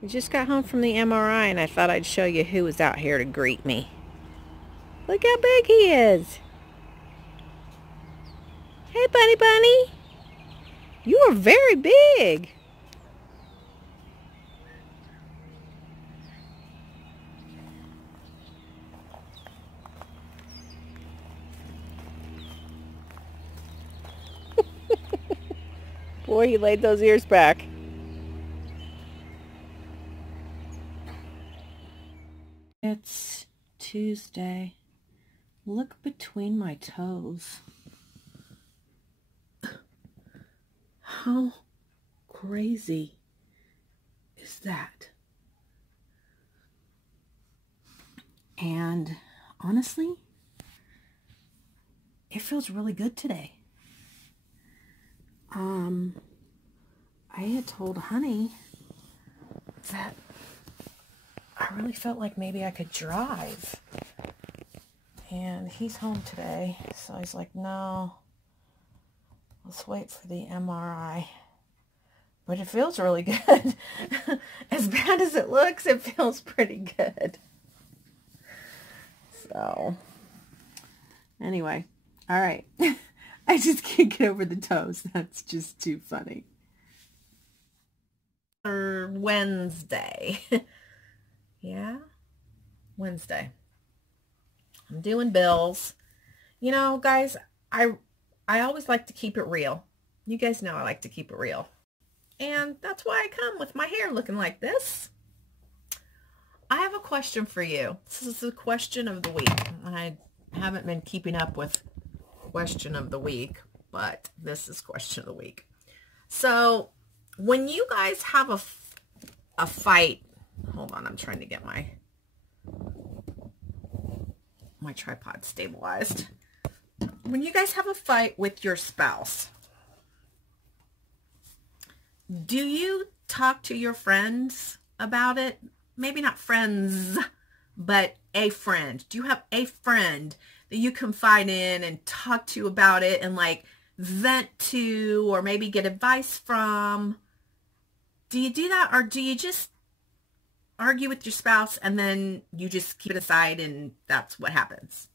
We just got home from the MRI and I thought I'd show you who was out here to greet me. Look how big he is. Hey, Bunny Bunny. You are very big. Boy, he laid those ears back. It's Tuesday. Look between my toes. How crazy is that? And honestly, it feels really good today. I had told Honey that I really felt like maybe I could drive. And he's home today, so he's like, no, let's wait for the MRI. But it feels really good. As bad as it looks, it feels pretty good. So, anyway, all right. I just can't get over the toes. That's just too funny. Wednesday. Yeah, Wednesday. I'm doing bills. You know, guys, I always like to keep it real. You guys know I like to keep it real. And that's why I come with my hair looking like this. I have a question for you. This is the question of the week. I haven't been keeping up with question of the week, but this is question of the week. So, when you guys have a fight, hold on, I'm trying to get my tripod stabilized. When you guys have a fight with your spouse, do you talk to your friends about it? Maybe not friends, but a friend. Do you have a friend that you confide in and talk to about it and like vent to or maybe get advice from? Do you do that, or do you just argue with your spouse and then you just keep it aside and that's what happens?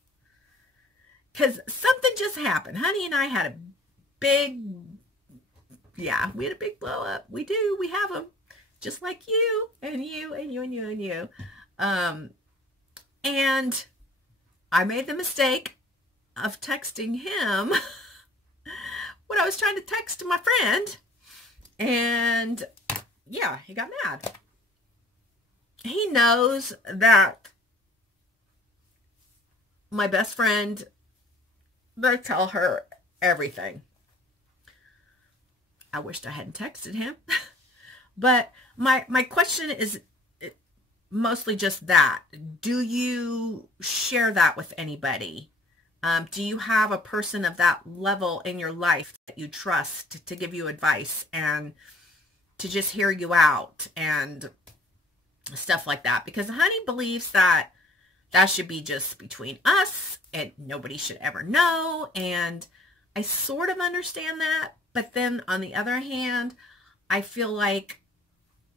Because something just happened. Honey and I had a big, we had a big blow up. We do. We have them. Just like you and you and you and you and you. And I made the mistake of texting him when I was trying to text my friend. And yeah, he got mad. He knows that my best friend, I tell her everything. I wished I hadn't texted him. But my question is mostly just that. Do you share that with anybody? Do you have a person of that level in your life that you trust to give you advice and to just hear you out and stuff like that? Because Honey believes that should be just between us and nobody should ever know. And I sort of understand that. But then on the other hand, I feel like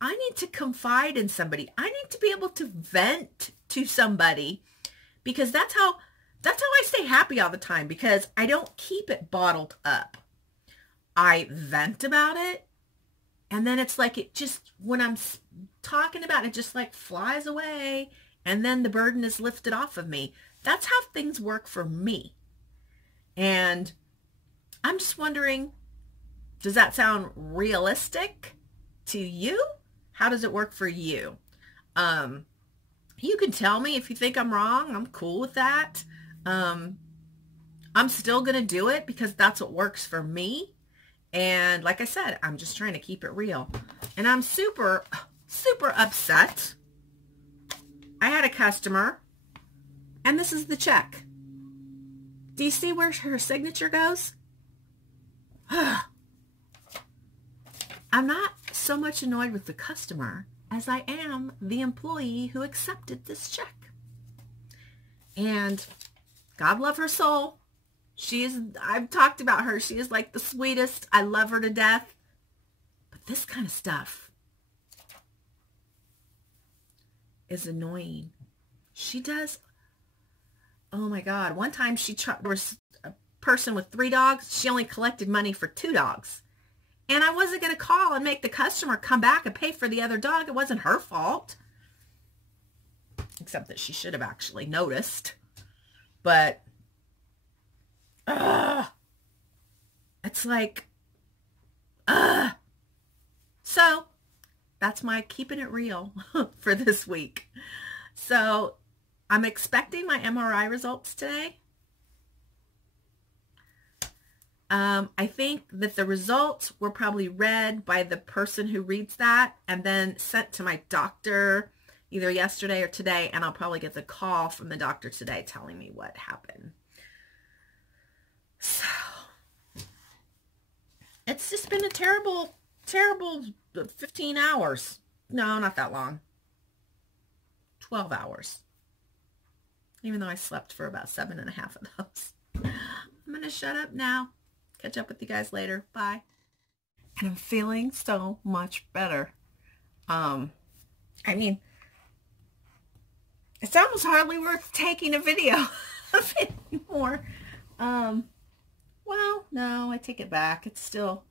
I need to confide in somebody. I need to be able to vent to somebody, because that's how I stay happy all the time, because I don't keep it bottled up. I vent about it, and then it's like it just, when I'm talking about it, just like flies away, and then the burden is lifted off of me. That's how things work for me. And I'm just wondering, does that sound realistic to you? How does it work for you? You can tell me if you think I'm wrong. I'm cool with that. I'm still going to do it because that's what works for me. And like I said, I'm just trying to keep it real. And I'm super, super upset. I had a customer, and this is the check. Do you see where her signature goes? I'm not so much annoyed with the customer as I am the employee who accepted this check. And God love her soul. I've talked about her. She is like the sweetest. I love her to death. But this kind of stuff, is annoying. She does. Oh my God. One time there was a person with 3 dogs. She only collected money for 2 dogs. And I wasn't going to call and make the customer come back and pay for the other dog. It wasn't her fault. Except that she should have actually noticed. But, it's like, So, that's my keeping it real for this week. So, I'm expecting my MRI results today. I think that the results were probably read by the person who reads that and then sent to my doctor either yesterday or today, and I'll probably get the call from the doctor today telling me what happened. So, it's just been a terrible 15 hours. No, not that long. 12 hours. Even though I slept for about 7.5 of those. I'm going to shut up now. Catch up with you guys later. Bye. And I'm feeling so much better. I mean, it's almost hardly worth taking a video of it anymore. Well, no, I take it back. It's still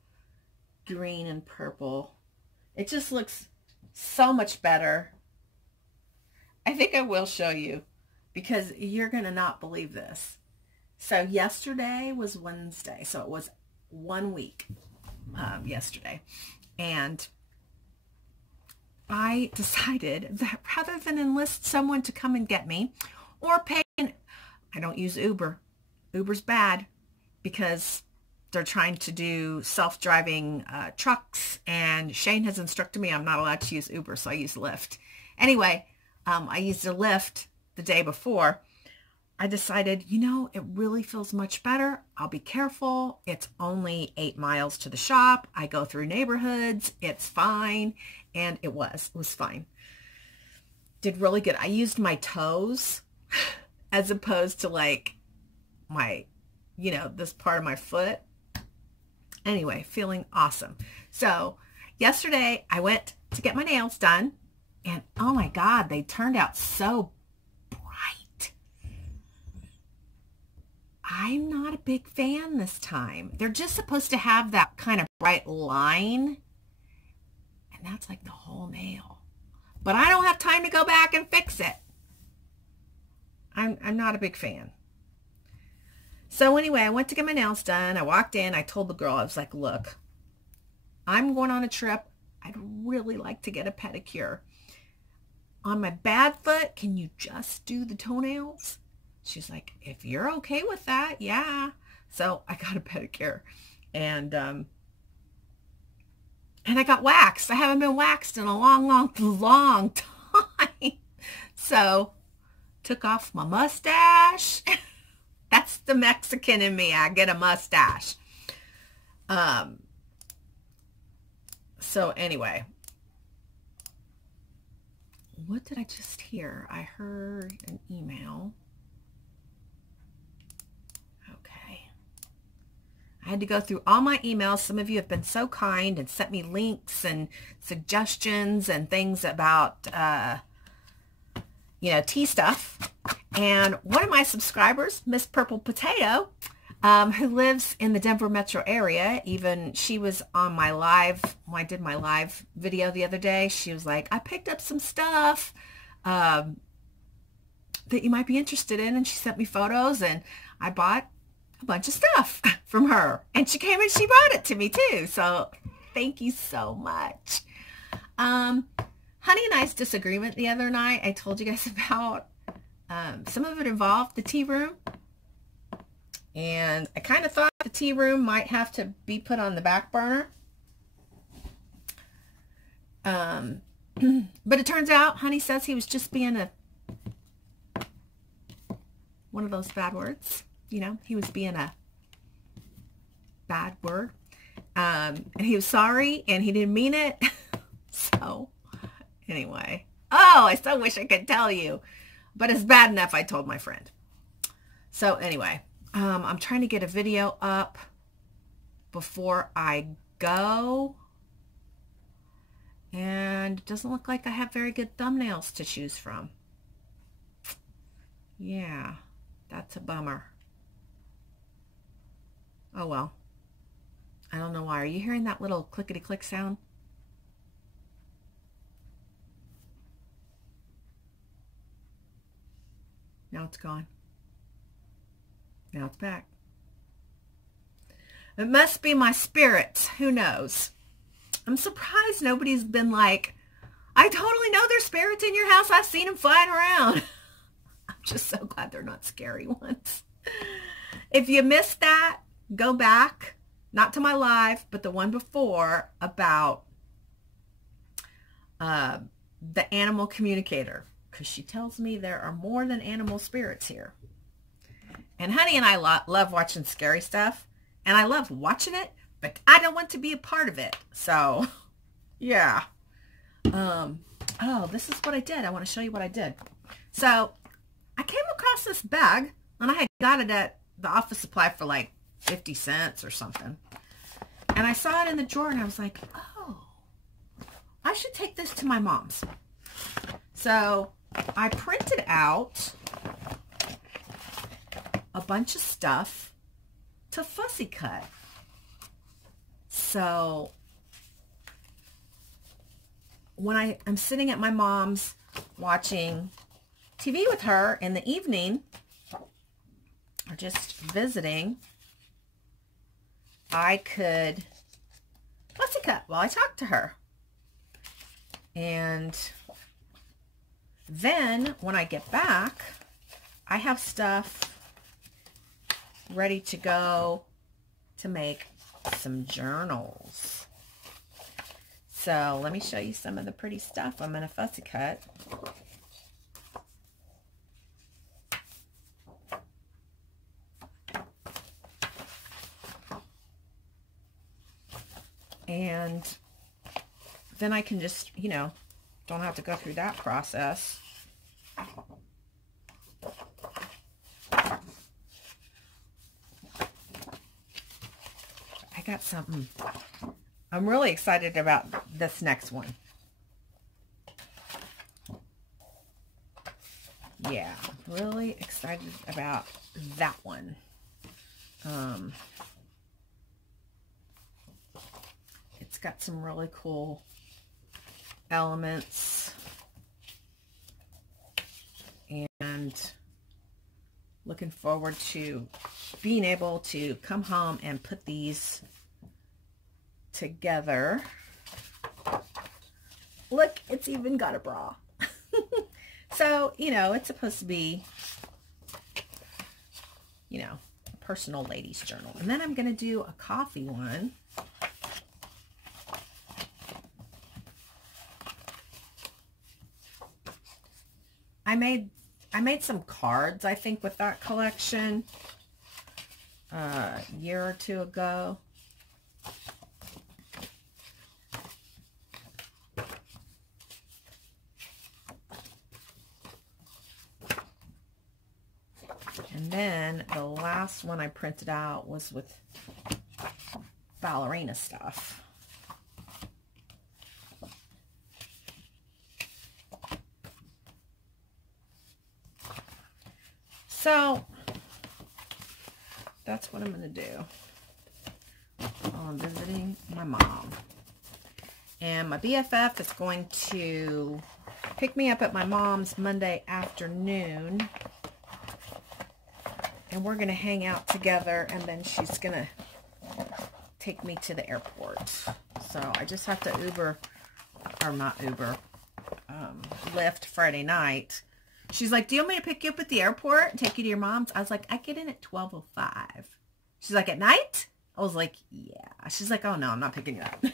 green and purple. It just looks so much better. I think I will show you because you're going to not believe this. So yesterday was Wednesday. So it was 1 week yesterday. And I decided that rather than enlist someone to come and get me or pay, I don't use Uber. Uber's bad because they're trying to do self-driving trucks, and Shane has instructed me I'm not allowed to use Uber, so I use Lyft. Anyway, I used a Lyft the day before. I decided, you know, it really feels much better. I'll be careful. It's only 8 miles to the shop. I go through neighborhoods. It's fine. And it was fine. Did really good. I used my toes as opposed to like my, you know, this part of my foot. Anyway, feeling awesome. So yesterday I went to get my nails done, and oh my God, they turned out so bright. I'm not a big fan this time. They're just supposed to have that kind of bright line, and that's like the whole nail. But I don't have time to go back and fix it. I'm not a big fan. So anyway, I went to get my nails done. I walked in. I told the girl, I was like, look, I'm going on a trip. I'd really like to get a pedicure. On my bad foot, can you just do the toenails? She's like, if you're okay with that, yeah. So I got a pedicure. And I got waxed. I haven't been waxed in a long time. So took off my mustache. That's the Mexican in me. I get a mustache. So anyway, what did I just hear? I heard an email. Okay. I had to go through all my emails. Some of you have been so kind and sent me links and suggestions and things about, you know, tea stuff. And one of my subscribers, Miss Purple Potato, who lives in the Denver metro area, even she was on my live, when I did my live video the other day, she was like, I picked up some stuff that you might be interested in. And she sent me photos, and I bought a bunch of stuff from her. And she came and she brought it to me too. So thank you so much. Honey and I's disagreement the other night, I told you guys about. Some of it involved the tea room, and I kind of thought the tea room might have to be put on the back burner. But it turns out Honey says he was just being one of those bad words. You know, he was being a bad word. And he was sorry, and he didn't mean it. So, anyway. Oh, I so wish I could tell you. But it's bad enough I told my friend. So anyway, I'm trying to get a video up before I go. And it doesn't look like I have very good thumbnails to choose from. Yeah, that's a bummer. Oh well. I don't know why. Are you hearing that little clickety-click sound? Now it's gone. Now it's back. It must be my spirits. Who knows? I'm surprised nobody's been like, I totally know there's spirits in your house. I've seen them flying around. I'm just so glad they're not scary ones. If you missed that, go back. Not to my live, but the one before about the animal communicator. Because she tells me there are more than animal spirits here. And Honey and I love watching scary stuff. And I love watching it, but I don't want to be a part of it. So, yeah. Oh, this is what I did. I want to show you what I did. So, I came across this bag, and I had got it at the office supply for like 50 cents or something. And I saw it in the drawer, and I was like, oh, I should take this to my mom's. So, I printed out a bunch of stuff to fussy cut. So when I'm sitting at my mom's watching TV with her in the evening or just visiting, I could fussy cut while I talked to her. And then when I get back, I have stuff ready to go to make some journals. So let me show you some of the pretty stuff I'm going to fussy cut. And then I can just, you know, don't have to go through that process. I got something. I'm really excited about this next one. Yeah, really excited about that one. It's got some really cool elements. And looking forward to being able to come home and put these together. Look, it's even got a bra. So, you know, it's supposed to be, you know, a personal ladies journal. And then I'm going to do a coffee one. I made some cards, I think, with that collection a year or two ago. And then the last one I printed out was with ballerina stuff. So that's what I'm going to do while I'm visiting my mom. And my BFF is going to pick me up at my mom's Monday afternoon. And we're going to hang out together, and then she's going to take me to the airport. So I just have to Uber, or not Uber, Lyft Friday night. She's like, do you want me to pick you up at the airport and take you to your mom's? I was like, I get in at 12:05. She's like, at night? I was like, yeah. She's like, oh no, I'm not picking you up.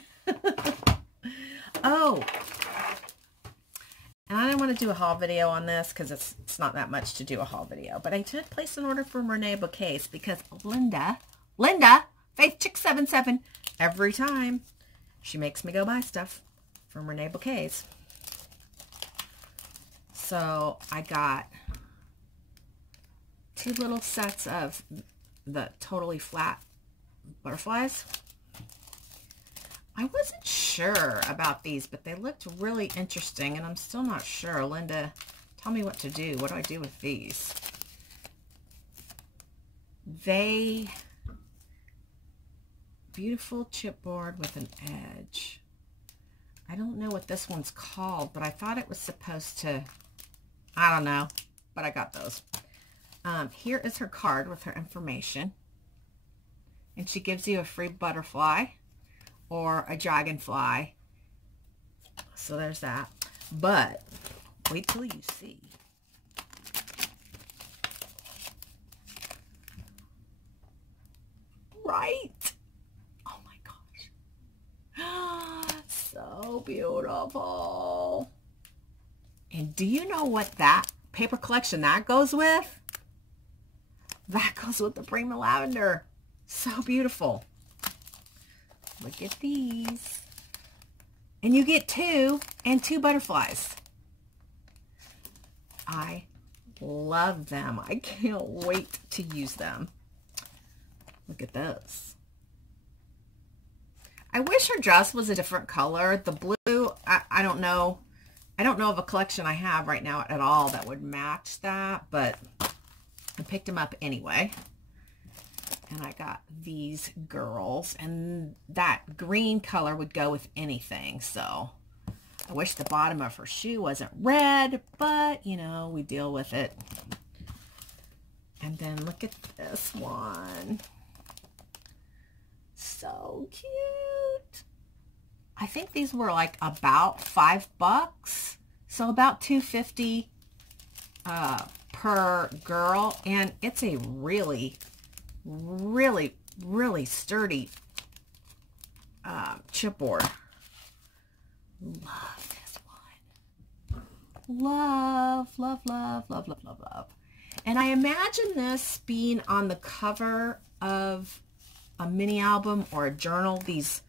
Oh. And I didn't want to do a haul video on this because it's not that much to do a haul video. But I did place an order from Renee Bouquets because Linda, Faith Chick 77, every time she makes me go buy stuff from Renee Bouquets. So I got 2 little sets of the totally flat butterflies. I wasn't sure about these, but they looked really interesting, and I'm still not sure. Linda, tell me what to do. What do I do with these? Beautiful chipboard with an edge. I don't know what this one's called, but I thought it was supposed to, I don't know, but I got those. Here is her card with her information. And she gives you a free butterfly or a dragonfly. So there's that. But wait till you see. Right? Oh my gosh. So beautiful. And do you know what that paper collection that goes with? That goes with the Prima Lavender. So beautiful. Look at these. And you get 2 and 2 butterflies. I love them. I can't wait to use them. Look at this. I wish her dress was a different color. The blue, I don't know. I don't know of a collection I have right now at all that would match that, but I picked them up anyway. And I got these girls, and that green color would go with anything. So I wish the bottom of her shoe wasn't red, but you know, we deal with it. And then look at this one. So cute. I think these were like about $5, so about $2.50 per girl, and it's a really sturdy chipboard. Love this one. Love, love, love, love, love, love, love. And I imagine this being on the cover of a mini album or a journal, these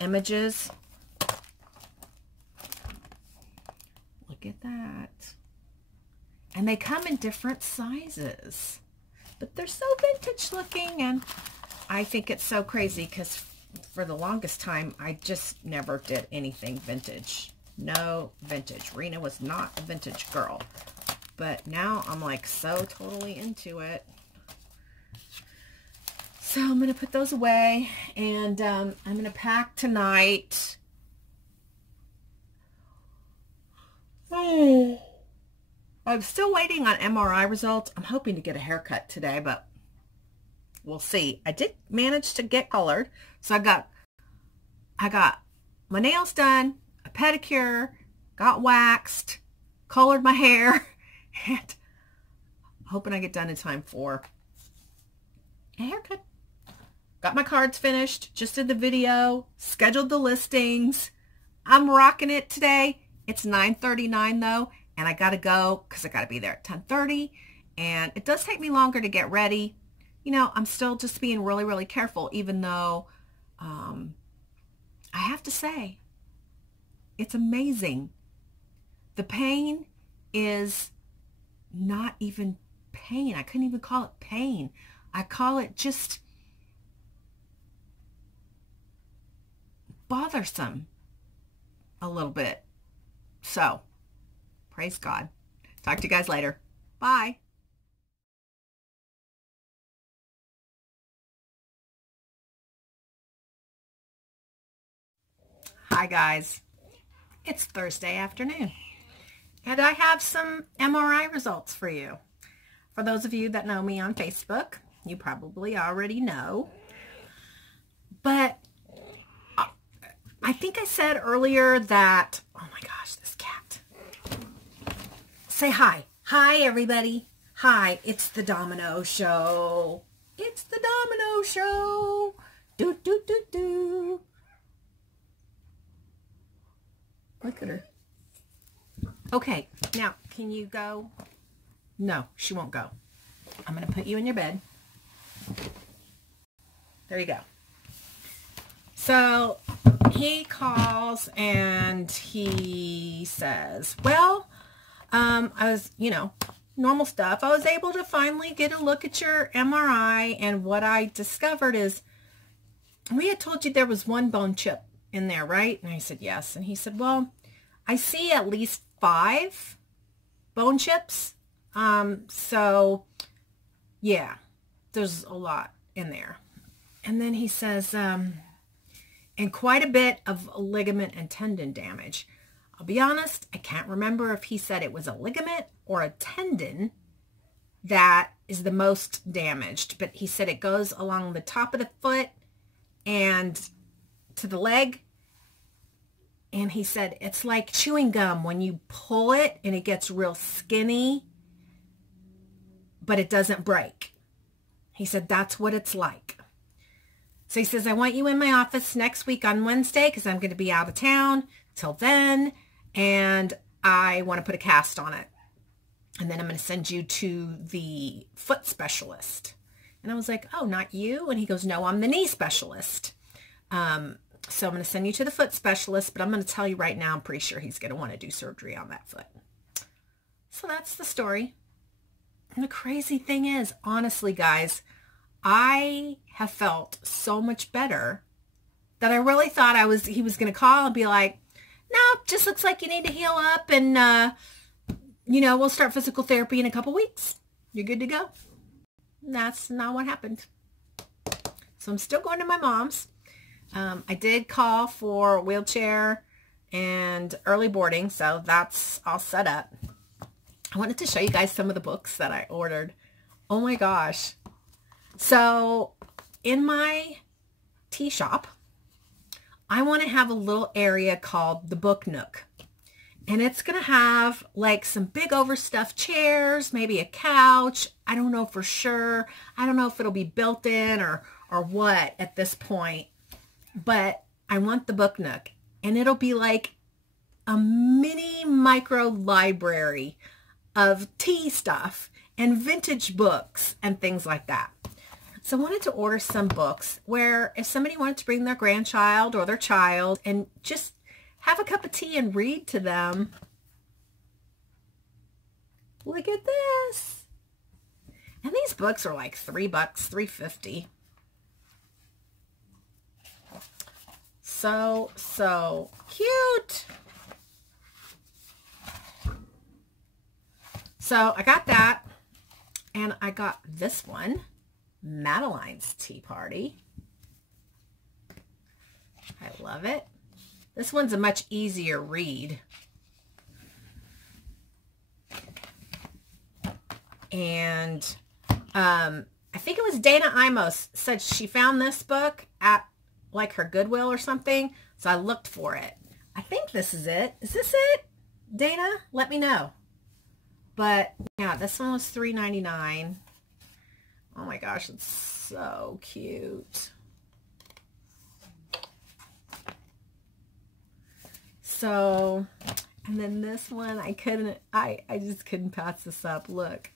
images. Look at that. And they come in different sizes, but they're so vintage looking, and I think it's so crazy because for the longest time I just never did anything vintage. No vintage. Rena was not a vintage girl, but now I'm like so totally into it. So I'm going to put those away, and I'm going to pack tonight. Oh, I'm still waiting on MRI results. I'm hoping to get a haircut today, but we'll see. I did manage to get colored. So I got my nails done, a pedicure, got waxed, colored my hair, and hoping I get done in time for a haircut. Got my cards finished, just did the video, scheduled the listings. I'm rocking it today. It's 9:39 though, and I gotta go because I gotta be there at 10:30, and it does take me longer to get ready. You know, I'm still just being really careful, even though I have to say it's amazing. The pain is not even pain. I couldn't even call it pain. I call it just bothersome a little bit. So, praise God. Talk to you guys later. Bye. Hi guys. It's Thursday afternoon, and I have some MRI results for you. For those of you that know me on Facebook, you probably already know. But I think I said earlier that, oh my gosh, this cat. Say hi. Hi, everybody. Hi, it's the Domino Show. It's the Domino Show. Do, do, do, do. Look at her. Okay, now, can you go? No, she won't go. I'm going to put you in your bed. There you go. So he calls and he says, well, I was, you know, normal stuff. I was able to finally get a look at your MRI, and what I discovered is we had told you there was one bone chip in there, right? And I said, yes. And he said, well, I see at least 5 bone chips. So yeah, there's a lot in there. And then he says, and quite a bit of ligament and tendon damage. I'll be honest, I can't remember if he said it was a ligament or a tendon that is the most damaged, but he said it goes along the top of the foot and to the leg. And he said it's like chewing gum when you pull it and it gets real skinny, but it doesn't break. He said that's what it's like. So he says, I want you in my office next week on Wednesday because I'm going to be out of town till then, and I want to put a cast on it. And then I'm going to send you to the foot specialist. And I was like, oh, not you? And he goes, no, I'm the knee specialist. So I'm going to send you to the foot specialist, but I'm going to tell you right now, I'm pretty sure he's going to want to do surgery on that foot. So that's the story. And the crazy thing is, honestly, guys, I have felt so much better that I really thought he was going to call and be like, no, just looks like you need to heal up and, you know, we'll start physical therapy in a couple weeks. You're good to go. And that's not what happened. So I'm still going to my mom's. I did call for a wheelchair and early boarding, so that's all set up. I wanted to show you guys some of the books that I ordered. Oh my gosh. So in my tea shop, I want to have a little area called the Book Nook. And it's going to have like some big overstuffed chairs, maybe a couch. I don't know for sure. I don't know if it'll be built in or what at this point. But I want the Book Nook. And it'll be like a mini micro library of tea stuff and vintage books and things like that. So I wanted to order some books where if somebody wanted to bring their grandchild or their child and just have a cup of tea and read to them. Look at this. And these books are like $3, $3.50. So cute. So I got that, and I got this one, Madeline's Tea Party. I love it. This one's a much easier read. And I think it was Dana Imos said she found this book at like her Goodwill or something. So I looked for it. I think this is it. Is this it? Dana, let me know. But yeah, this one was $3.99. Oh my gosh, it's so cute. So, and then this one, I just couldn't pass this up. Look.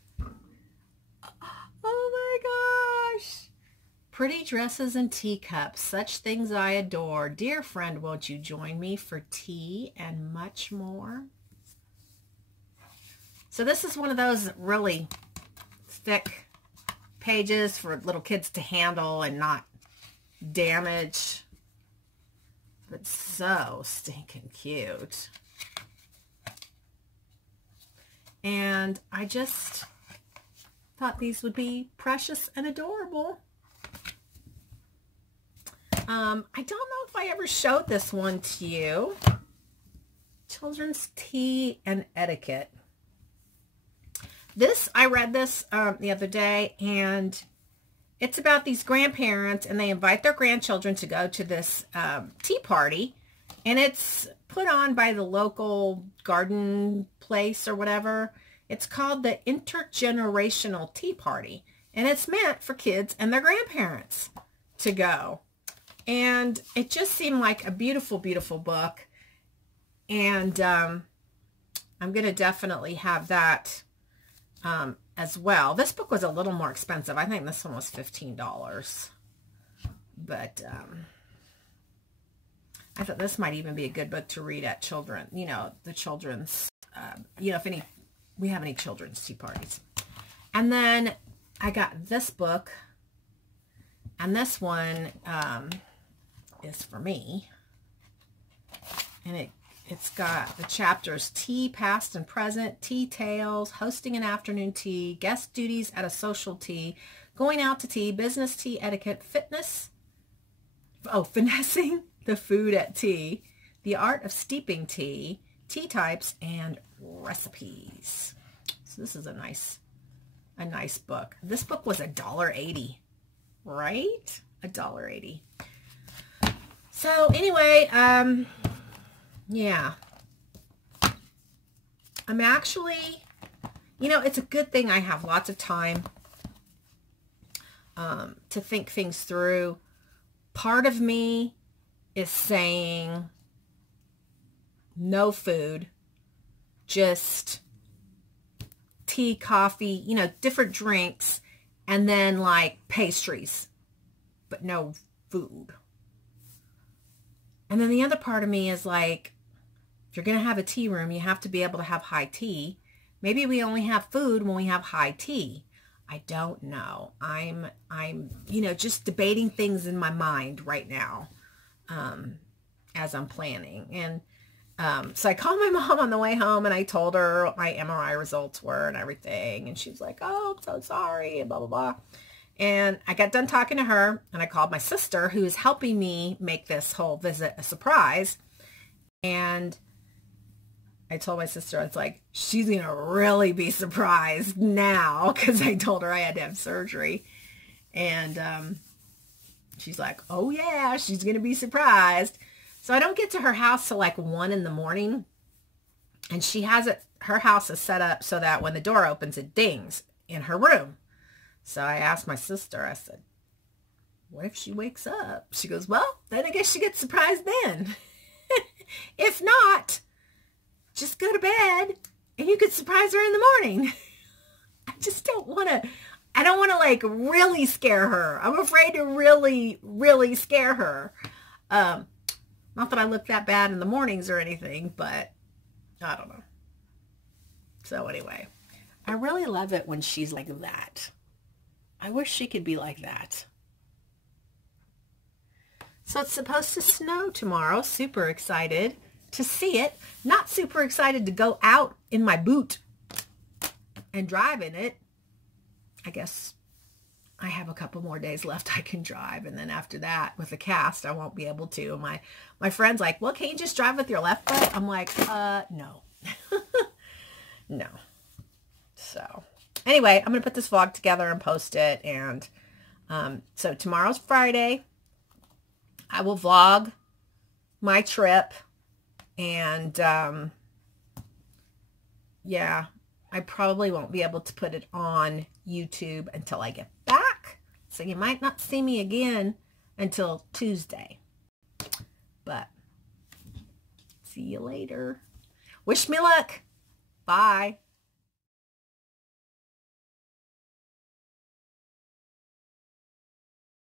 Oh my gosh. Pretty dresses and teacups, such things I adore. Dear friend, won't you join me for tea and much more? So this is one of those really thick pages for little kids to handle and not damage. But so stinking cute. And I just thought these would be precious and adorable. I don't know if I ever showed this one to you. Children's Tea and Etiquette. I read this the other day, and it's about these grandparents, and they invite their grandchildren to go to this tea party, and it's put on by the local garden place or whatever. It's called the Intergenerational Tea Party, and it's meant for kids and their grandparents to go. And it just seemed like a beautiful, beautiful book, and I'm going to definitely have that as well. This book was a little more expensive. I think this one was $15. But I thought this might even be a good book to read at children, you know, the children's, you know, if we have any children's tea parties. And then I got this book, and this one is for me. And it's got the chapters: tea, past and present, tea tales, hosting an afternoon tea, guest duties at a social tea, going out to tea, business tea etiquette, fitness, finessing the food at tea, the art of steeping tea, tea types, and recipes. So this is a nice book. This book was $1.80, right? $1.80. So anyway, yeah, I'm actually, it's a good thing I have lots of time to think things through. Part of me is saying no food, just tea, coffee, different drinks, and then like pastries, but no food. And then the other part of me is like, if you're going to have a tea room, you have to be able to have high tea. Maybe we only have food when we have high tea. I don't know. I'm just debating things in my mind right now, as I'm planning. And so I called my mom on the way home, and I told her what my MRI results were and everything. And she was like, oh, I'm so sorry, and blah, blah, blah. And I got done talking to her, and I called my sister, who is helping me make this whole visit a surprise. And I told my sister, I was like, she's going to really be surprised now, because I told her I had to have surgery. And she's like, oh, yeah, she's going to be surprised. So I don't get to her house till like 1 in the morning. And she has it, her house is set up so that when the door opens, it dings in her room. So I asked my sister, I said, what if she wakes up? She goes, well, then I guess she gets surprised then. If not, just go to bed and you could surprise her in the morning. I just don't want to, I don't want to like really scare her. I'm afraid to really, really scare her. Not that I look that bad in the mornings or anything, but I don't know. So anyway, I really love it when she's like that. I wish she could be like that. So it's supposed to snow tomorrow. Super excited to see it. Not super excited to go out in my boot and drive in it. I guess I have a couple more days left I can drive. And then after that, with the cast, I won't be able to. My friend's like, well, can't you just drive with your left foot? I'm like, no. No. So anyway, I'm going to put this vlog together and post it. And so tomorrow's Friday. I will vlog my trip. And yeah, I probably won't be able to put it on YouTube until I get back. So you might not see me again until Tuesday. But see you later. Wish me luck. Bye.